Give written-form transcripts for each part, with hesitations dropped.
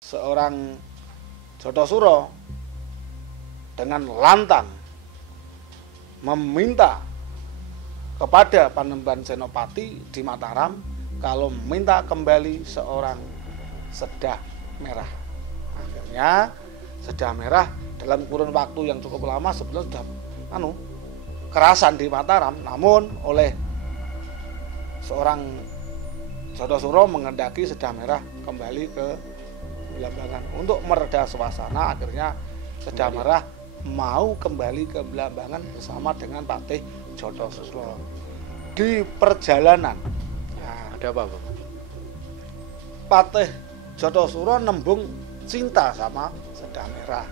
seorang Jothosuro dengan lantang meminta kepada Panembahan Senopati di Mataram kalau minta kembali seorang Sedah Merah. Akhirnya Sedah Merah dalam kurun waktu yang cukup lama sebetulnya sudah kerasan di Mataram, namun oleh seorang Jothosuro mengendaki Sedah Merah kembali ke Blambangan untuk mereda suasana. Akhirnya Sedah Merah mau kembali ke Blambangan bersama dengan Patih Jothosuro. Di perjalanan ada apa, Bang? Patih Jothosuro nembung cinta sama Sedah Merah,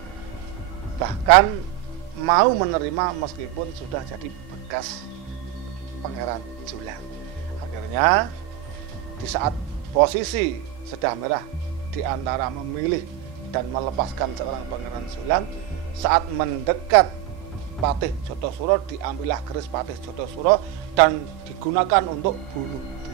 bahkan mau menerima meskipun sudah jadi bekas Pangeran Julang. Akhirnya di saat posisi Sedah Merah di antara memilih dan melepaskan seorang Pangeran Julang, saat mendekat Patih Jothosuro diambillah keris Patih Jothosuro dan digunakan untuk bunuh diri.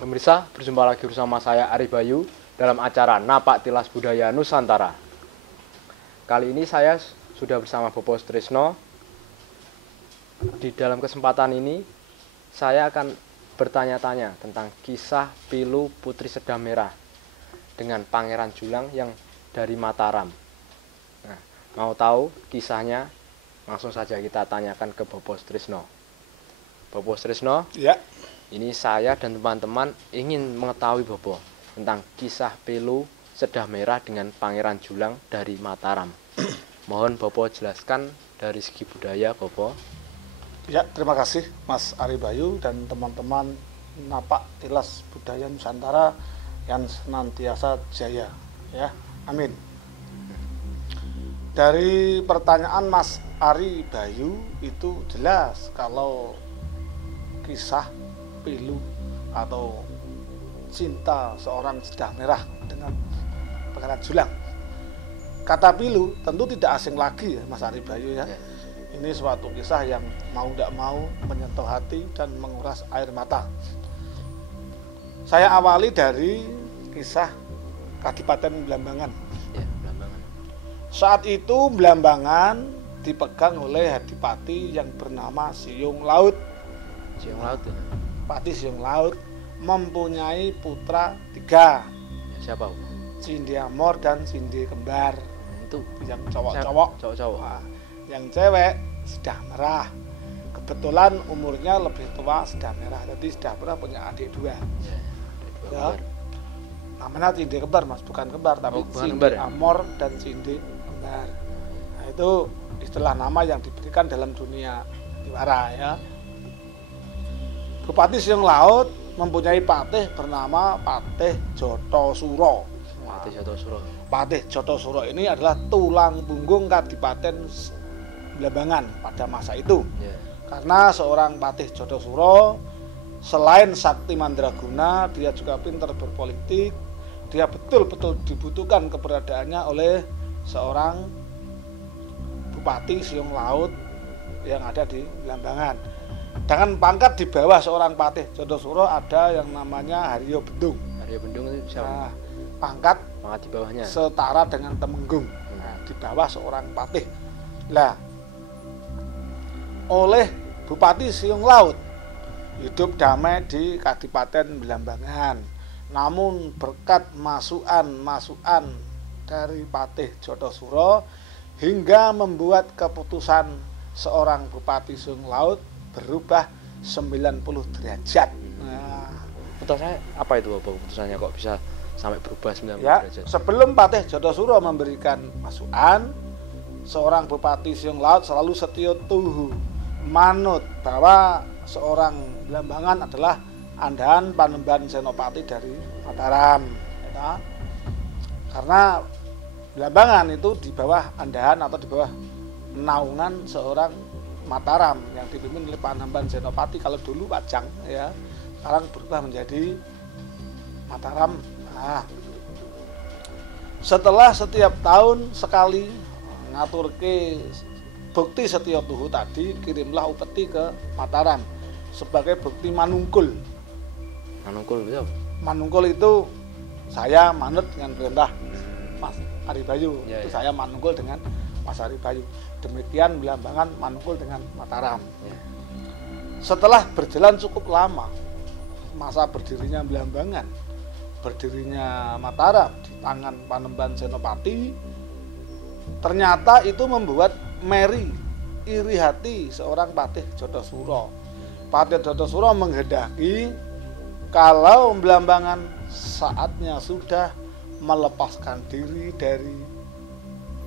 Pemirsa, berjumpa lagi bersama saya Ari Bayu dalam acara Napak Tilas Budaya Nusantara. Kali ini saya sudah bersama Bopo Sutrisno. Di dalam kesempatan ini saya akan bertanya-tanya tentang kisah pilu Putri Sedah Merah dengan Pangeran Julang yang dari Mataram. Nah, mau tahu kisahnya? Langsung saja kita tanyakan ke Bopo Sutrisno. Bopo Sutrisno? Ya. Ini saya dan teman-teman ingin mengetahui Bopo tentang kisah pilu Sedah Merah dengan Pangeran Julang dari Mataram. Mohon Bopo jelaskan dari segi budaya, Bopo. Ya, terima kasih Mas Ari Bayu dan teman-teman Napak Tilas Budaya Nusantara yang senantiasa jaya. Ya, amin. Dari pertanyaan Mas Ari Bayu itu jelas kalau kisah pilu atau cinta seorang Sedah Merah dengan Pangeran Julang. Kata pilu tentu tidak asing lagi ya Mas Ari Bayu ya. Ini suatu kisah yang mau tidak mau menyentuh hati dan menguras air mata. Saya awali dari kisah Kadipaten Blambangan. Ya, Blambangan. Saat itu Blambangan dipegang oleh Adipati yang bernama Siyung Laut. Siyung Laut ya. Patih Siyung Laut mempunyai putra 3. Ya, siapa? Cindi Amor dan Cindi Kembar. Itu yang cowok-cowok. Cowok-cowok. Nah, yang cewek Sedah Merah. Kebetulan umurnya lebih tua Sedah Merah. Jadi Sedah Merah punya adik 2. Ya. Namanya Cindi Kembar Mas, bukan kembar tapi Cindi kembar, ya? Amor dan Cindi Kembar. Nah, itu istilah nama yang diberikan dalam dunia Iwara ya. Bupati Siyung Laut mempunyai patih bernama Patih Jothosuro. Patih Jothosuro. Patih Jothosuro ini adalah tulang punggung Kadipaten Blambangan pada masa itu. Ya. Karena seorang Patih Jothosuro selain sakti mandraguna, dia juga pintar berpolitik. Dia betul-betul dibutuhkan keberadaannya oleh seorang Bupati Siung Laut yang ada di Blambangan. Dengan pangkat di bawah seorang Patih Jodosuro ada yang namanya Haryo Bendung. Haryo Bendung itu siapa? Nah, pangkat Di bawahnya. setara dengan Temenggung. Nah, di bawah seorang Patih. Lah, oleh Bupati Siung Laut hidup damai di Kadipaten Blambangan. Namun berkat masukan dari Patih Jodosuro hingga membuat keputusan seorang Bupati Siung Laut berubah 90 derajat. Nah, Putusannya apa itu, Bapak? Keputusannya kok bisa sampai berubah 90 ya, derajat? sebelum Patih Jodosuro memberikan masukan, seorang Bupati Siung Laut selalu setia tuhu manut bahwa seorang Blambangan adalah andahan Panembahan Senopati dari Mataram, ya. Karena Blambangan itu di bawah andahan atau di bawah naungan seorang Mataram yang dipimpin oleh Panembahan Senopati. Kalau dulu Pajang, ya, sekarang berubah menjadi Mataram. Nah, setelah setiap tahun sekali ngaturke bukti setia tuhu tadi, kirimlah upeti ke Mataram sebagai bukti manungkul. Manungkul itu apa? Manungkul itu saya manut dengan perintah Mas Aribayu. Ya, Itu ya. saya manungkul dengan Mas Aribayu. Demikian Blambangan manungkul dengan Mataram. Ya. Setelah berjalan cukup lama masa berdirinya Blambangan, berdirinya Mataram di tangan Panembahan Senopati, ternyata itu membuat iri hati seorang Patih Jodosuro. Patih Jodosuro menghendaki kalau Blambangan saatnya sudah melepaskan diri dari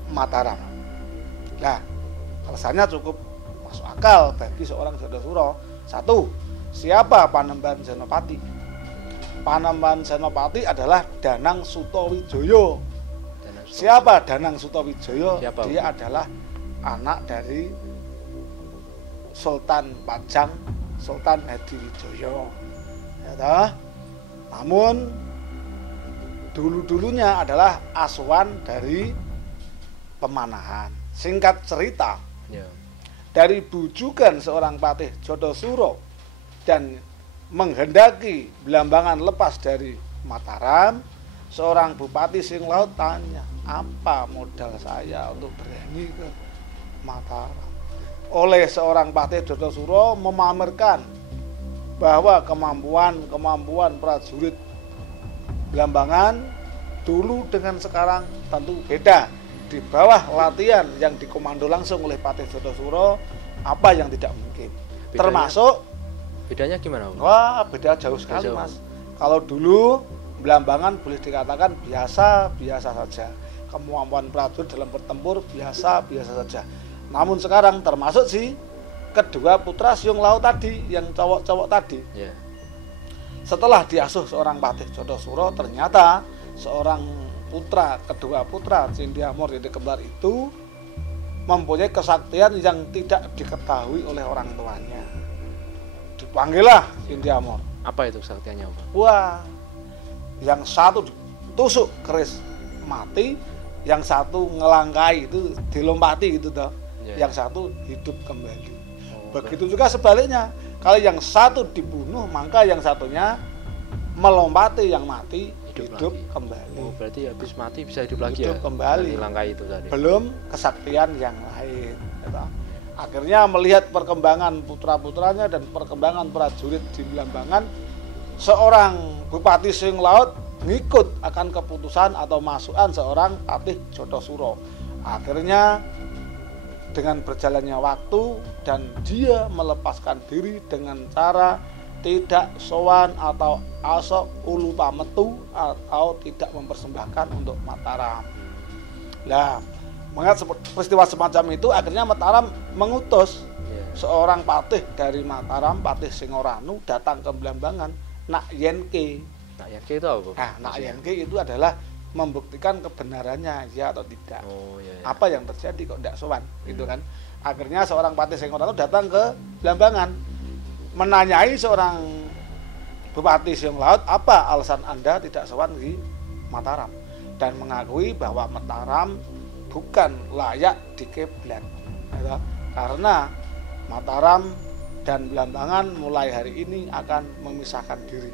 Mataram. Nah, alasannya cukup masuk akal bagi seorang Jodosuro. Satu, siapa Panembahan Senopati? Panembahan Senopati adalah Danang Sutawijaya. Siapa Danang Sutawijaya? Siapa? Dia adalah anak dari Sultan Pajang, Sultan Hadiwijaya. Ya toh? Namun dulu-dulunya adalah asuhan dari Pemanahan. Singkat cerita, Ya. dari bujukan seorang Patih Jodosuro dan menghendaki Blambangan lepas dari Mataram, seorang Bupati Siung Laut tanya, apa modal saya untuk berani ke Mataram? Oleh seorang Patih Jodosuro memamerkan bahwa kemampuan prajurit Blambangan dulu dengan sekarang tentu beda. Di bawah latihan yang dikomando langsung oleh Patih Jodosuro, apa yang tidak mungkin. Bedanya? Termasuk, Bedanya gimana, Pak? wah beda jauh sekali, Jauh. Mas. Kalau dulu Blambangan boleh dikatakan biasa saja. Kemampuan prajurit dalam bertempur biasa saja. Namun sekarang termasuk si kedua putra Siung Laut tadi, yang cowok-cowok tadi. Ya. Setelah diasuh seorang Patih Jodosuro, ternyata seorang kedua putra Cindiamor jadi kembar itu mempunyai kesaktian yang tidak diketahui oleh orang tuanya. Dipanggillah Cindiamor. Apa itu kesaktiannya, Pak? Wah, yang satu ditusuk keris mati, yang satu ngelangkai itu dilompati gitu toh. Ya. Yang satu hidup kembali. Oh, Begitu juga sebaliknya. Kalau yang satu dibunuh, maka yang satunya melompati yang mati hidup lagi. kembali. Oh, berarti habis mati bisa hidup lagi Hidup ya? kembali. Dari langkah itu tadi. Belum kesaktian yang lain. Gitu. Akhirnya melihat perkembangan putra-putranya dan perkembangan prajurit di Blambangan, seorang Bupati Siung Laut ngikut akan keputusan atau masukan seorang Patih Jodosuro. Akhirnya dengan berjalannya waktu dan dia melepaskan diri dengan cara tidak sowan atau asok ulu pametu atau tidak mempersembahkan untuk Mataram. Nah, mengingat peristiwa semacam itu, akhirnya Mataram mengutus seorang patih dari Mataram, Patih Singoranu, datang ke Blambangan, Nak Yenke. Nak Yenke itu apa? Nah, Nak Yenke itu adalah membuktikan kebenarannya ya atau tidak. Oh, iya, iya. Apa yang terjadi kok tidak sowan, gitu kan? Akhirnya seorang Patih Singoranu datang ke Blambangan, menanyai seorang Bupati Siung Laut, apa alasan Anda tidak sowan di Mataram, dan mengakui bahwa Mataram bukan layak dikiblat. Ya, karena Mataram dan Blambangan mulai hari ini akan memisahkan diri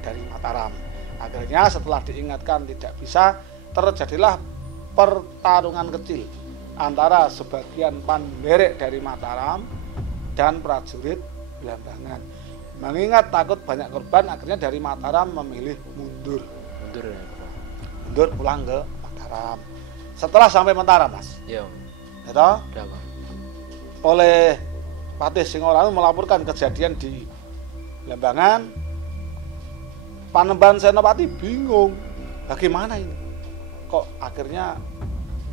dari Mataram. Akhirnya setelah diingatkan tidak bisa, terjadilah pertarungan kecil antara sebagian panderek dari Mataram dan prajurit Blambangan. Mengingat takut banyak korban, akhirnya dari Mataram memilih mundur. Mundur pulang ke Mataram. Setelah sampai Mataram, Mas. Iya. Gitu? Oleh Patih Singoranu melaporkan kejadian di Blambangan. Panembahan Senopati bingung. Bagaimana ini? Kok akhirnya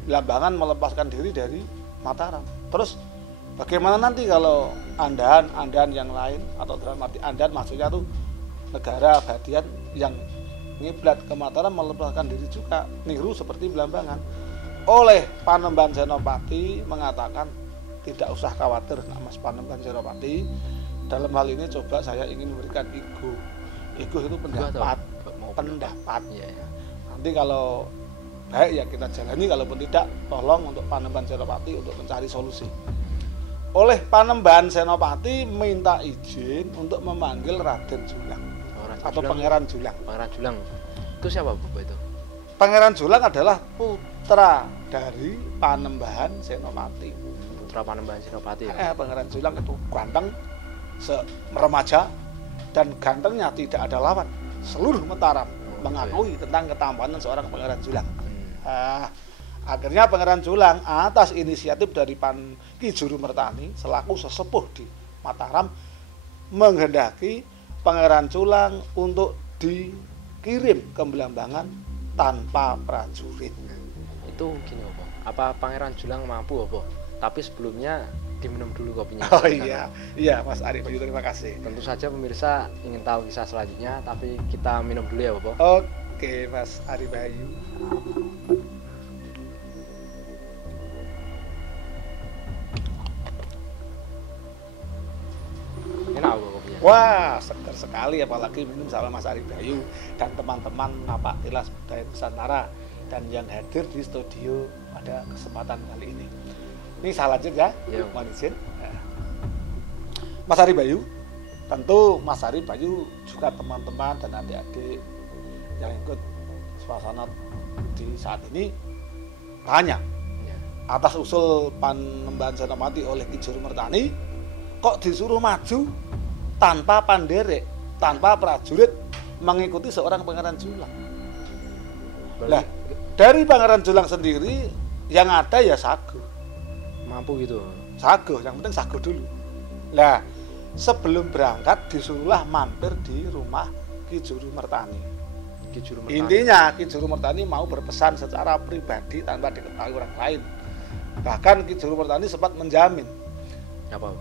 Blambangan melepaskan diri dari Mataram? Terus bagaimana nanti kalau andahan yang lain, atau dalam arti andahan maksudnya tuh negara Badian yang ngiblat ke Mataram melepaskan diri juga, niru seperti Blambangan. Oleh Panembahan Senopati mengatakan tidak usah khawatir, Mas Panembahan Senopati. Dalam hal ini coba saya ingin memberikan ego itu pendapat. Ya. Nanti kalau baik ya kita jalani, kalaupun tidak tolong untuk Panembahan Senopati untuk mencari solusi. Oleh Panembahan Senopati minta izin untuk memanggil Raden Julang atau Pangeran Julang. Pangeran Julang itu siapa Bapak itu? Pangeran Julang adalah putra dari Panembahan Senopati. Putra Panembahan Senopati. Ya? Pangeran Julang itu ganteng, remaja, dan gantengnya tidak ada lawan. Seluruh Mataram mengakui tentang ketampanan seorang Pangeran Julang. Akhirnya Pangeran Julang atas inisiatif dari Ki Juru Mertani selaku sesepuh di Mataram menghendaki Pangeran Julang untuk dikirim ke Blambangan tanpa prajurit. Itu gini apa Pangeran Julang mampu apa? Tapi sebelumnya diminum dulu kopinya. Oh iya Mas Ari Bayu, terima kasih. Tentu saja pemirsa ingin tahu kisah selanjutnya, tapi kita minum dulu ya Bapak. Oke Mas Ari Bayu. Enak apa kopinya? Wah, segar sekali, apalagi minum sama Mas Ari Bayu dan teman-teman Napak Tilas Budaya Nusantara dan yang hadir di studio pada kesempatan kali ini. Ini saya lanjut ya, mohon izin. Mas Ari Bayu, tentu Mas Ari Bayu juga teman-teman dan adik-adik yang ikut suasana di saat ini tanya atas usul Panembahan Senopati oleh Ki Juru Mertani, kok disuruh maju tanpa panderek, tanpa prajurit mengikuti seorang Pangeran Julang. Lah, dari Pangeran Julang sendiri yang ada ya sagu. Mampu gitu. Sagu, yang penting sagu dulu. Lah, sebelum berangkat disuruhlah mampir di rumah Ki Juru Mertani. Intinya Ki Juru Mertani mau berpesan secara pribadi tanpa diketahui orang lain. Bahkan Ki Juru Mertani sempat menjamin. Apa?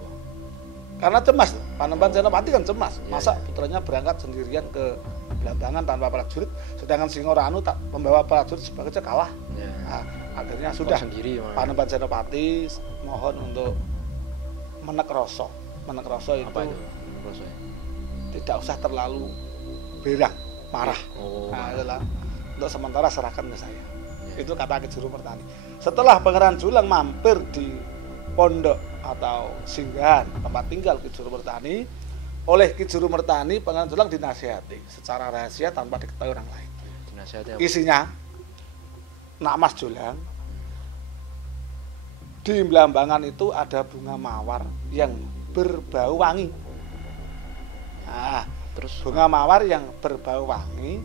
Karena cemas, Panembahan Senopati kan cemas. Masa putranya berangkat sendirian ke Blambangan tanpa prajurit, sedangkan Singoranu tak membawa prajurit sebagai kalah. Nah, akhirnya sudah Panembahan Senopati mohon untuk menekroso. Menekroso itu, apa itu? Menekroso. Tidak usah terlalu berang, marah. Itulah untuk sementara serahkan ke saya. Itu kata Ki Juru Mertani. Setelah Pangeran Julang mampir di pondok atau singgahan tempat tinggal Ki Juru Mertani, oleh Ki Juru Mertani Pangeran Julang dinasihati secara rahasia tanpa diketahui orang lain. Isinya, nak Mas Julang, di Blambangan itu ada bunga mawar yang berbau wangi. Nah, terus bunga mawar yang berbau wangi,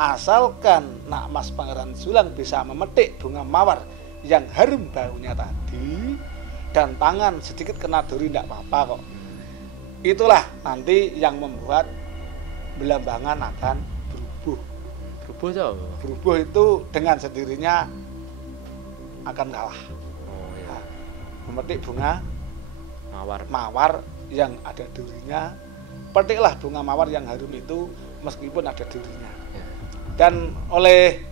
asalkan nak Mas Pangeran Julang bisa memetik bunga mawar yang harum baunya tadi, dan tangan sedikit kena duri tidak apa-apa kok. Itulah nanti yang membuat Blambangan akan berubuh. Berubuh itu dengan sendirinya akan kalah. Nah, memetik bunga mawar yang ada durinya, petiklah bunga mawar yang harum itu meskipun ada durinya. Dan oleh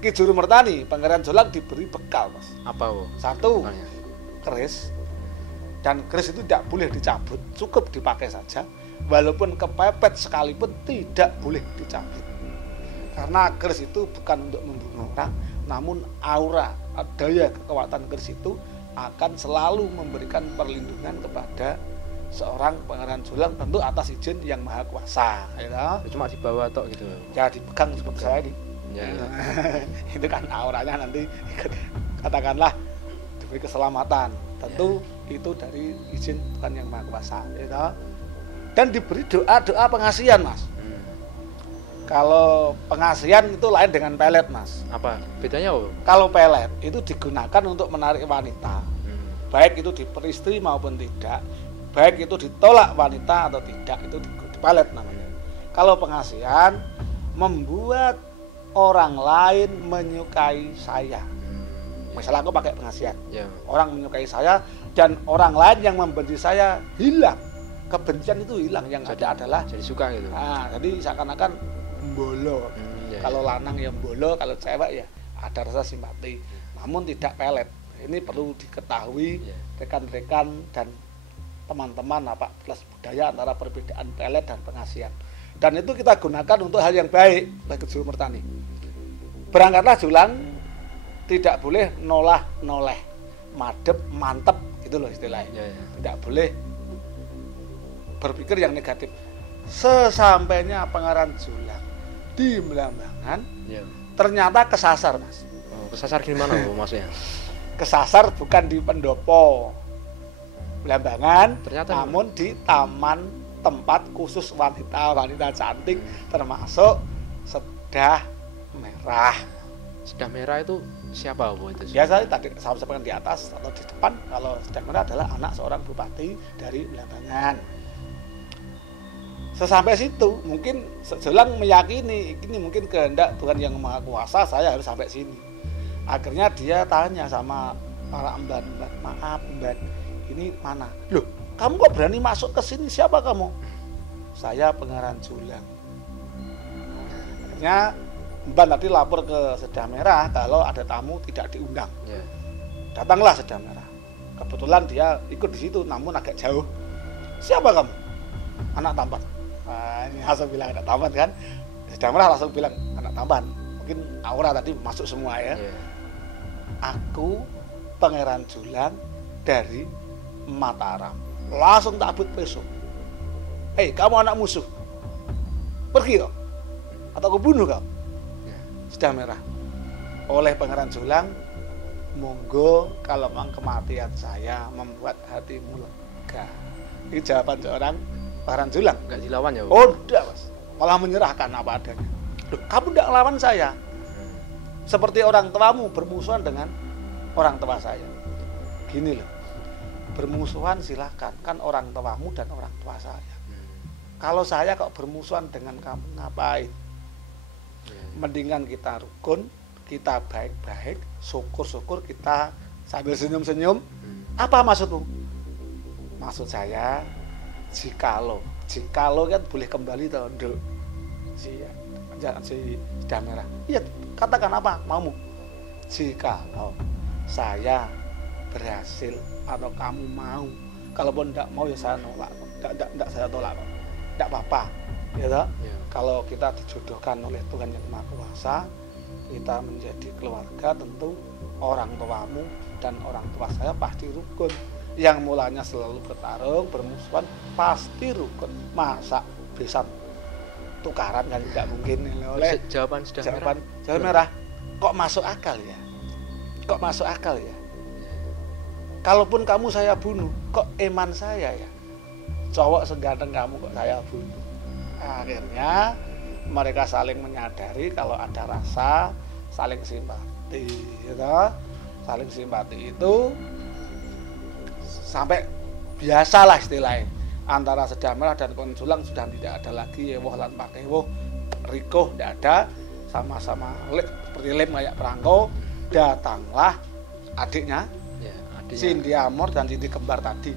Ki Juru Mertani Pangeran Julang diberi bekal, Mas. Apa? Satu, keris. Dan keris itu tidak boleh dicabut, cukup dipakai saja. Walaupun kepepet sekalipun tidak boleh dicabut. Karena keris itu bukan untuk membunuh orang, namun aura daya kekuatan keris itu akan selalu memberikan perlindungan kepada seorang Pangeran Julang, tentu atas izin yang maha kuasa, ya. Cuma dibawa tok gitu Ya dipegang seperti saya ini. ya. Itu kan auranya nanti katakanlah diberi keselamatan, tentu itu dari izin Tuhan yang maha kuasa, ya. Dan diberi doa pengasihan, Mas. Kalau pengasihan itu lain dengan pelet, Mas. Apa bedanya? Kalau pelet itu digunakan untuk menarik wanita, baik itu diperistri maupun tidak, baik itu ditolak wanita atau tidak, itu dipelet namanya. Kalau pengasihan membuat orang lain menyukai saya. Misalnya aku pakai pengasihan, orang menyukai saya dan orang lain yang membenci saya hilang, kebencian itu hilang, yang ada adalah jadi suka gitu. Nah, jadi seakan-akan mbolo. Kalau lanang ya mbolo, kalau cewek ya ada rasa simpati, namun tidak pelet. Ini perlu diketahui rekan-rekan dan teman-teman kelas budaya antara perbedaan pelet dan pengasihan. Dan itu kita gunakan untuk hal yang baik bagi juru mertani. Berangkatlah Julang, tidak boleh noleh, madep, mantep, gitu loh istilahnya. Tidak boleh berpikir yang negatif. Sesampainya Pangeran Julang di Belambangan, ternyata kesasar, Mas. Kesasar gimana maksudnya? Kesasar bukan di pendopo Belambangan, ternyata namun di taman tempat khusus wanita cantik, termasuk Sedah Merah. Sedah Merah itu siapa itu? Biasa tadi saya sampaikan di atas atau di depan, kalau Sedah Merah adalah anak seorang bupati dari Belambangan. Sesampai situ mungkin Julang meyakini ini mungkin kehendak Tuhan yang Maha Kuasa, saya harus sampai sini. Akhirnya dia tanya sama para emban, maaf emban, ini mana? Loh, kamu kok berani masuk ke sini? Siapa kamu? Saya Pangeran Julang. Akhirnya emban tadi lapor ke Sedah Merah kalau ada tamu tidak diundang. Datanglah Sedah Merah. Kebetulan dia ikut di situ, namun agak jauh. Siapa kamu? Anak tampan. Nah, ini langsung bilang anak tampan kan. Sedah Merah langsung bilang anak tampan. Mungkin aura tadi masuk semua ya. Aku Pangeran Julang dari Mataram. Langsung tabut besok. Hei, kamu anak musuh. Pergi kau. Atau aku bunuh kau. Sedah Merah. Oleh Pangeran Julang, monggo kalau memang kematian saya membuat hatimu lega. Ini jawaban seorang Pangeran Julang. Enggak dilawan ya? Oh, enggak, Mas. Malah menyerahkan apa adanya. Loh, kamu enggak ngelawan saya. Seperti orang tuamu bermusuhan dengan orang tua saya. Gini loh. Bermusuhan silahkan, kan orang tuamu dan orang tua saya. Kalau saya kok bermusuhan dengan kamu, ngapain? Mendingan kita rukun, kita baik-baik, syukur-syukur, kita sambil senyum-senyum. Apa maksudmu? Maksud saya, jikalau kan boleh kembali tahun dulu si Sedah Merah. Iya, katakan apa maumu. Jikalau saya berhasil atau kamu mau, kalaupun tidak mau ya saya nolak, tidak saya tolak, tidak apa-apa, ya toh? Kalau kita dijodohkan oleh Tuhan yang Maha Kuasa, kita menjadi keluarga, tentu orang tuamu dan orang tua saya pasti rukun. Yang mulanya selalu bertarung, bermusuhan, pasti rukun. Masa bisa tukaran kan tidak mungkin. Oleh jawaban Sedah Merah, kok masuk akal ya? Kok masuk akal ya? Kalaupun kamu saya bunuh, kok eman saya ya? Cowok seganteng kamu kok saya bunuh. Akhirnya mereka saling menyadari kalau ada rasa saling simpati, gitu. Saling simpati itu sampai biasalah istilahnya antara Sedah Merah dan Pangeran Julang sudah tidak ada lagi ewoh lan pakewoh, rikuh tidak ada, sama-sama seperti lem kayak perangko. Datanglah adiknya, Cindy Amor dan Cindy Kembar tadi.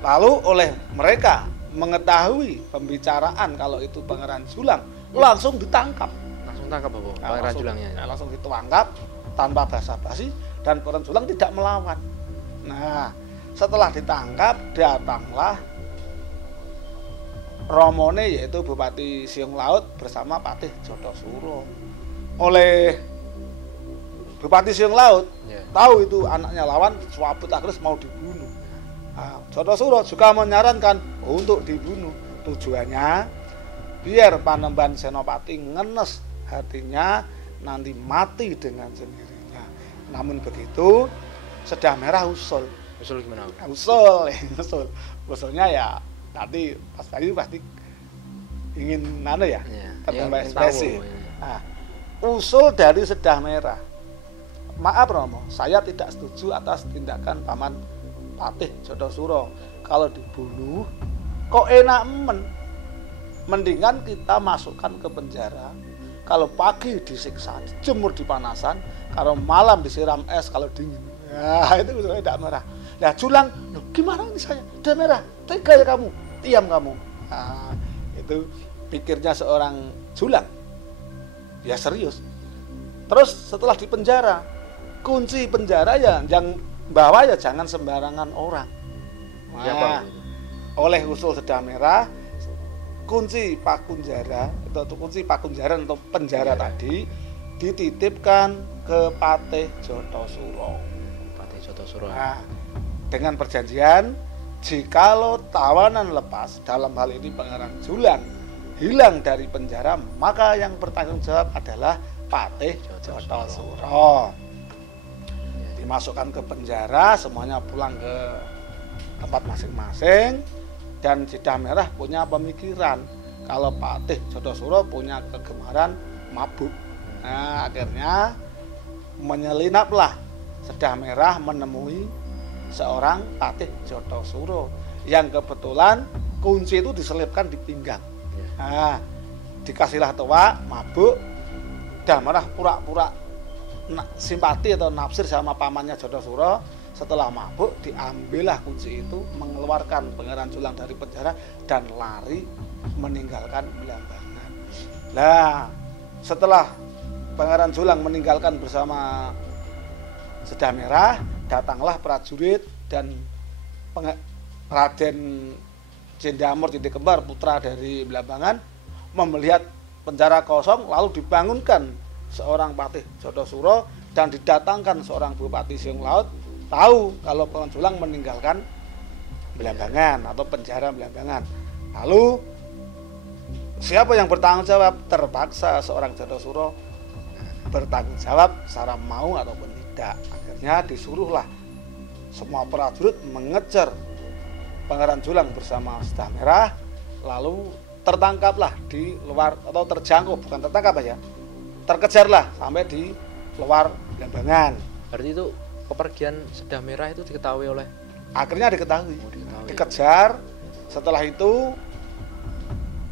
Lalu oleh mereka mengetahui pembicaraan kalau itu Pangeran Julang, langsung ditangkap. Langsung tangkap apa? Pangeran Julangnya. Langsung ditangkap tanpa basa-basi dan Pangeran Julang tidak melawan. Nah, setelah ditangkap, datanglah Romone, yaitu Bupati Siung Laut bersama Patih Jodosuro. Oleh Bupati Siung Laut Ya. tahu itu anaknya lawan, swabut terus mau dibunuh. Nah, Jotosuro juga menyarankan untuk dibunuh. Tujuannya biar Panembahan Senopati ngenes hatinya, nanti mati dengan sendirinya. Namun begitu, Sedah Merah usul. Usul gimana? Usulnya ya nanti pas pasti ingin ya, Ya, tertembak ingin ekspresi. tahu, ya. Nah, usul dari Sedah Merah. Maaf Romo, saya tidak setuju atas tindakan Paman Patih Jotosuro. Kalau dibunuh, kok enak mendingan kita masukkan ke penjara. Kalau pagi disiksa, dijemur di panasan, kalau malam disiram es kalau dingin. Nah, itu usulnya Sedah Merah. Nah, Julang, loh, gimana ini saya? Sedah Merah, tega ya kamu, diam kamu. Nah, itu pikirnya seorang Julang. Ya serius. Terus setelah di penjara, kunci penjara ya yang bawa ya jangan sembarangan orang. Nah, Ya, Pak. oleh usul Sedah Merah, kunci Pakunjaran atau penjara tadi dititipkan ke Patih Jotosuro. Patih Jotosuro. Nah, dengan perjanjian jikalau tawanan lepas, dalam hal ini Pangeran Julang, hilang dari penjara, maka yang bertanggung jawab adalah Patih Jotosuro. Dimasukkan ke penjara, semuanya pulang ke tempat masing-masing, dan Sedah Merah punya pemikiran kalau Patih Jotosuro punya kegemaran mabuk. Nah, akhirnya menyelinaplah Sedah Merah menemui seorang Patih Jotosuro yang kebetulan kunci itu diselipkan di pinggang. Nah, dikasihlah toa, mabuk, Sedah Merah pura-pura simpati atau naksir sama pamannya Jotosuro. Setelah mabuk, diambillah kunci itu, mengeluarkan Pangeran Julang dari penjara dan lari meninggalkan Blambangan. Nah, setelah Pangeran Julang meninggalkan bersama Sedah Merah, datanglah prajurit dan Raden Jendamur Cindi Kembar, putra dari Blambangan, melihat penjara kosong, lalu dibangunkan seorang Patih Jotosuro dan didatangkan seorang Bupati Siung Laut, tahu kalau Pangeran Julang meninggalkan Blambangan atau penjara Blambangan. Lalu siapa yang bertanggung jawab? Terpaksa seorang Jotosuro bertanggung jawab secara mau ataupun tidak. Akhirnya disuruhlah semua prajurit mengejar Pangeran Julang bersama Sedah Merah, lalu tertangkaplah di luar, atau terjangkau, bukan tertangkap aja, terkejarlah sampai di luar Blambangan. Berarti itu kepergian Sedah Merah itu diketahui oleh, Akhirnya diketahui, diketahui. dikejar. Setelah itu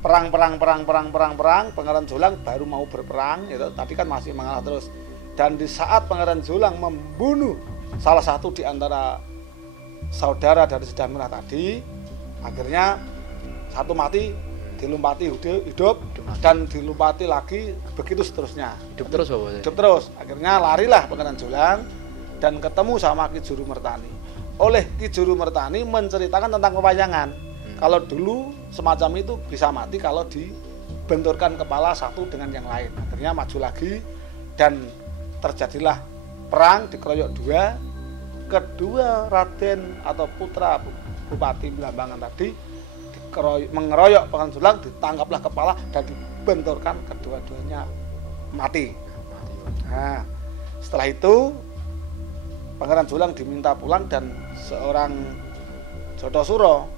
perang, Pangeran Julang baru mau berperang, itu tadi kan masih mengalah terus. Dan di saat Pangeran Julang membunuh salah satu di antara saudara dari Sedah Merah tadi, akhirnya satu mati, dilompati hidup, dan dilompati lagi, begitu seterusnya. Hidup terus Bapak? Hidup terus. Akhirnya larilah Pangeran Julang dan ketemu sama Ki Juru Mertani. Oleh Ki Juru Mertani menceritakan tentang pewayangan. Kalau dulu semacam itu bisa mati kalau dibenturkan kepala satu dengan yang lain. Akhirnya maju lagi dan terjadilah perang, dikeroyok dua. Kedua Raden atau putra Bupati Blambangan tadi mengeroyok Pangeran Julang, ditangkaplah kepala dan dibenturkan, kedua-duanya mati. Nah, setelah itu Pangeran Julang diminta pulang dan seorang Jotosuro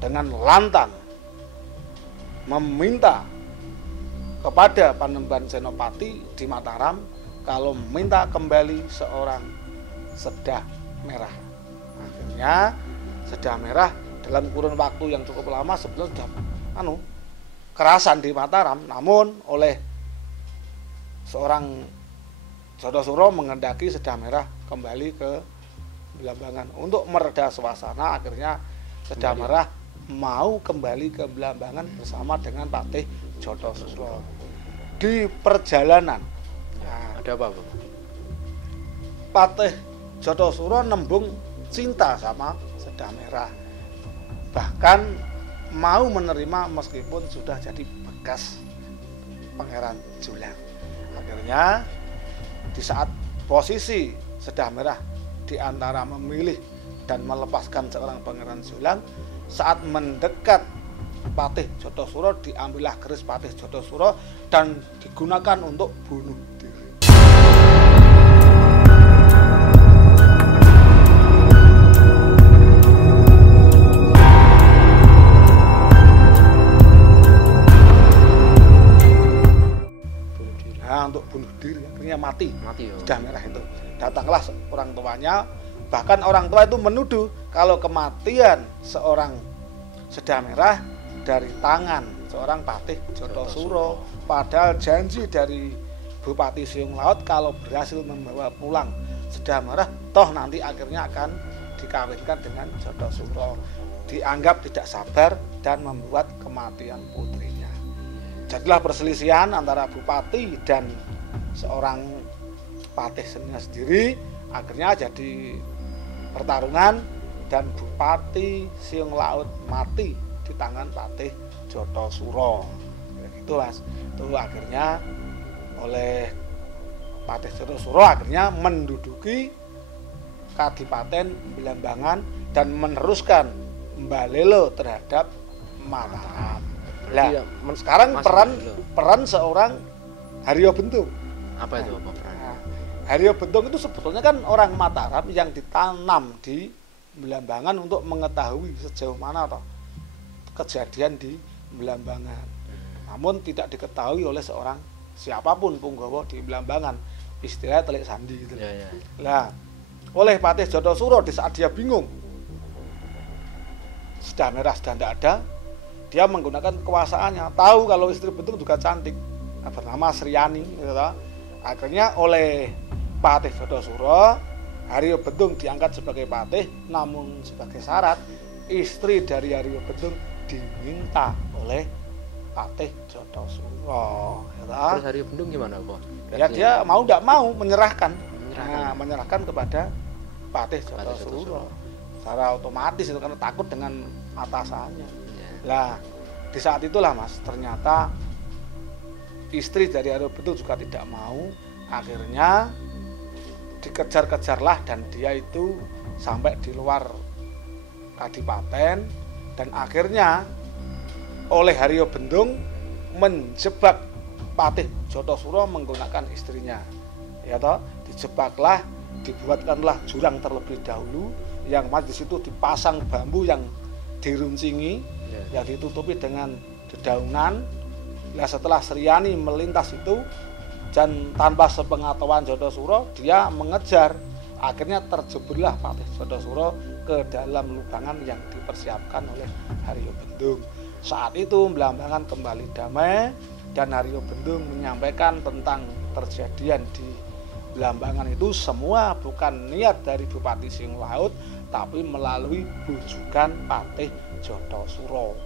dengan lantang meminta kepada Panembahan Senopati di Mataram kalau minta kembali seorang Sedah Merah. Akhirnya Sedah Merah dalam kurun waktu yang cukup lama sebelum sudah kerasan di Mataram, namun oleh seorang Jotosuro menghendaki Sedah Merah kembali ke Blambangan untuk mereda suasana. Akhirnya Sedah Merah mau kembali ke Blambangan bersama dengan Patih Jotosuro. Di perjalanan, ada apa Bapak? Patih Jotosuro nembung cinta sama Sedah Merah, bahkan mau menerima meskipun sudah jadi bekas Pangeran Julang. Akhirnya di saat posisi Sedah Merah di antara memilih dan melepaskan seorang Pangeran Jolang, saat mendekat Patih Jothosuro diambillah keris Patih Jothosuro dan digunakan untuk bunuh diri. Untuk bunuh diri, akhirnya mati ya. Sedah Merah itu. Datanglah orang tuanya, bahkan orang tua itu menuduh kalau kematian seorang Sedah Merah dari tangan seorang Patih Jothosuro, padahal janji dari Bupati Siung Laut kalau berhasil membawa pulang Sedah Merah, toh nanti akhirnya akan dikawinkan dengan Jothosuro. Dianggap tidak sabar dan membuat kematian putrinya. Jadilah perselisihan antara bupati dan seorang patih sendiri, akhirnya jadi pertarungan dan Bupati Siung Laut mati di tangan Patih Jothosuro. Gitu Mas. Itu akhirnya oleh Patih Jothosuro akhirnya menduduki Kadipaten Blambangan dan meneruskan Mbalelo terhadap Mataram. Lah, sekarang peran seorang Haryo Bentung. Apa itu apa peran? Nah, Haryo Bentung itu sebetulnya kan orang Mataram yang ditanam di Blambangan untuk mengetahui sejauh mana toh kejadian di Blambangan. Namun tidak diketahui oleh seorang siapapun punggawa di Blambangan. Istilahnya telik sandi gitu. Ya. Lah, oleh Patih Jothosuro di saat dia bingung, Sedah Merah sudah tidak ada, dia menggunakan kekuasaannya, tahu kalau istri Bentung juga cantik, bernama Sriani, gitu. Akhirnya oleh Patih Jothosuro, Haryo Bentung diangkat sebagai patih, namun sebagai syarat istri dari Haryo Bentung diminta oleh Patih Jothosuro. Gitu. Terus Haryo Bentung gimana kok? Ya dia mau tidak mau menyerahkan kepada Patih Jothosuro. Secara otomatis itu karena takut dengan atasannya. Lah, di saat itulah Mas, ternyata istri dari Haryo Bentung juga tidak mau. Akhirnya dikejar-kejarlah dan dia itu sampai di luar kadipaten dan akhirnya oleh Haryo Bentung menjebak Patih Jothosuro menggunakan istrinya. Ya toh, dijebaklah, dibuatkanlah jurang terlebih dahulu yang di situ dipasang bambu yang diruncingi, yang ditutupi dengan dedaunan. Nah, setelah Sriani melintas itu dan tanpa sepengetahuan Jothosuro, dia mengejar. Akhirnya terjeburlah Patih Jothosuro ke dalam lubangan yang dipersiapkan oleh Haryo Bentung. Saat itu Blambangan kembali damai dan Haryo Bentung menyampaikan tentang terjadian di Blambangan itu semua bukan niat dari Bupati Siung Laut, tapi melalui bujukan Patih Jothosuro.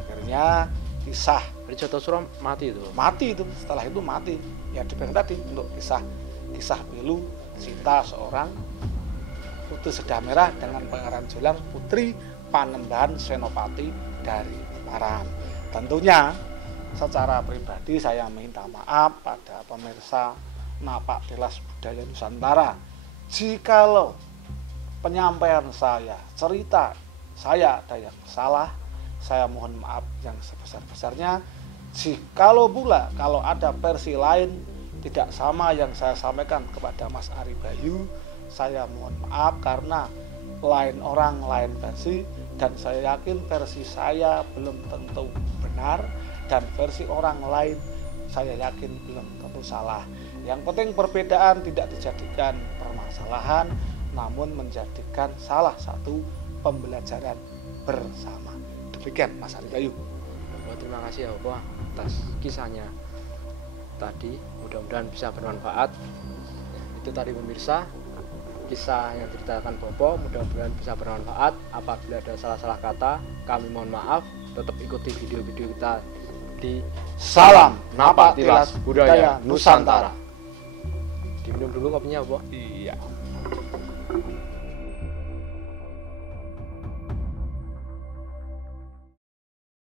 Akhirnya kisah Jothosuro mati itu. Mati itu, setelah itu mati. Ya dibilang tadi untuk kisah pilu cinta seorang putri Sedah Merah dengan Pangeran Jolang, putri Panembahan Senopati dari Mataram. Tentunya secara pribadi saya minta maaf pada pemirsa Napak Tilas Budaya Nusantara jikalau penyampaian saya, cerita saya ada yang salah. Saya mohon maaf yang sebesar-besarnya. Jikalau pula kalau ada versi lain tidak sama yang saya sampaikan kepada Mas Ari Bayu, saya mohon maaf karena lain orang, lain versi, dan saya yakin versi saya belum tentu benar dan versi orang lain saya yakin belum tentu salah. Yang penting perbedaan tidak dijadikan permasalahan, namun menjadikan salah satu pembelajaran bersama. Demikian Mas Ari Bayu. Terima kasih ya Bapak atas kisahnya tadi, mudah-mudahan bisa bermanfaat. Itu tadi pemirsa, kisah yang diceritakan Bopo, mudah-mudahan bisa bermanfaat. Apabila ada salah-salah kata, kami mohon maaf. Tetap ikuti video-video kita di Salam Napak Tilas Budaya Nusantara. Diminum dulu kopinya, Bopo. Iya.